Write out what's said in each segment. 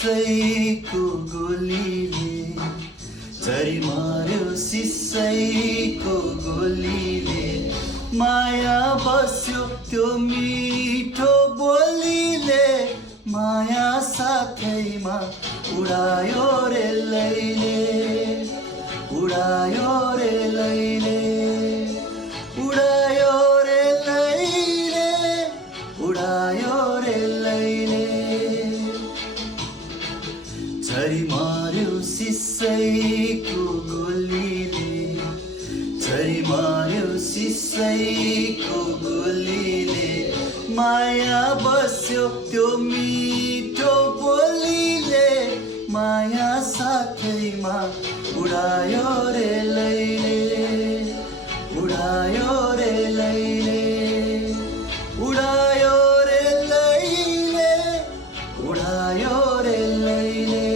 सिसैको गोलीले झरी मार्यो सिसैको गोलीले माया बस्यो त्यो मिठो बोलीले माया साथैमा उडायो रे लैले उडायो रे लैले उडायो रे लैले उडायो रे लैले झरी मार्यो सिसैको गोलीले झरी मार्यो सिसैको गोलीले माया बस्यो त्यो मिठो बोलीले माया साथैमा उडायो रे लैले उडायो रे लैले उडायो रे लैले उडायो रे लैले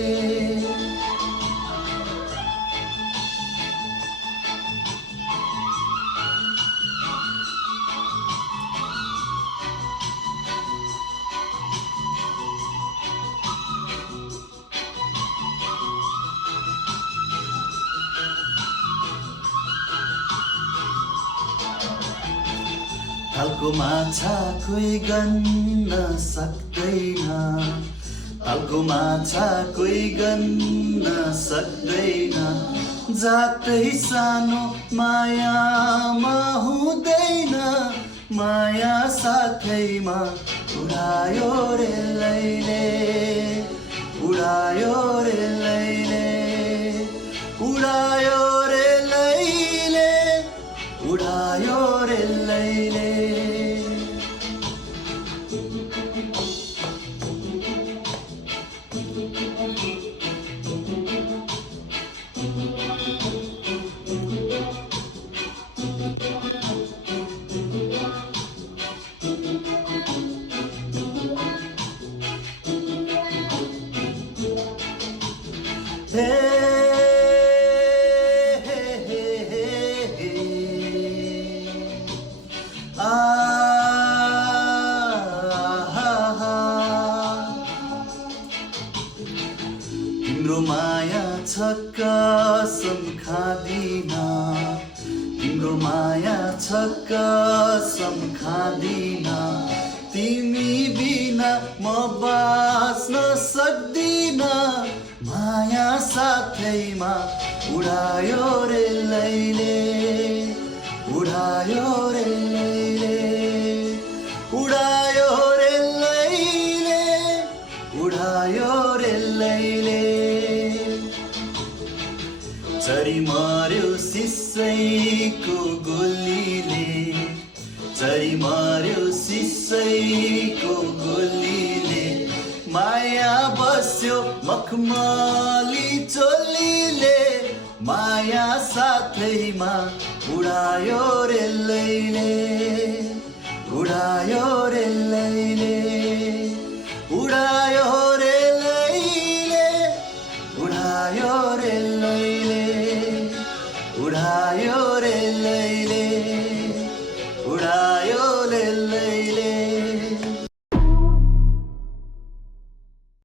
तालको माछा कोही गन्न सक्दैन तालको माछा कोही गन्न सक्दैन जातै सानो मायामा हुँदैन माया साथैमा उडायो रे लैले उडायो रे लैले उडायो रे लैले उडायो रे लैले हे हे हे हे आ हा हा तिम्रो माया छ कसम खादिन तिम्रो माया छ कसम खादिन तिमी बिना म बाँच्न सक्दिन माया साथैमा उडायो रे लैले उडायो रे लैले उडायो रे लैले उडायो रे लैले झरी मार्यो सिसैको गोलीले झरी मार्यो सिसैको गोलीले माया बस्यो मखमली चोलीले माया साथैमा उडायो रे लैले उडायो रे लैले उडायो रे लैले उडायो रे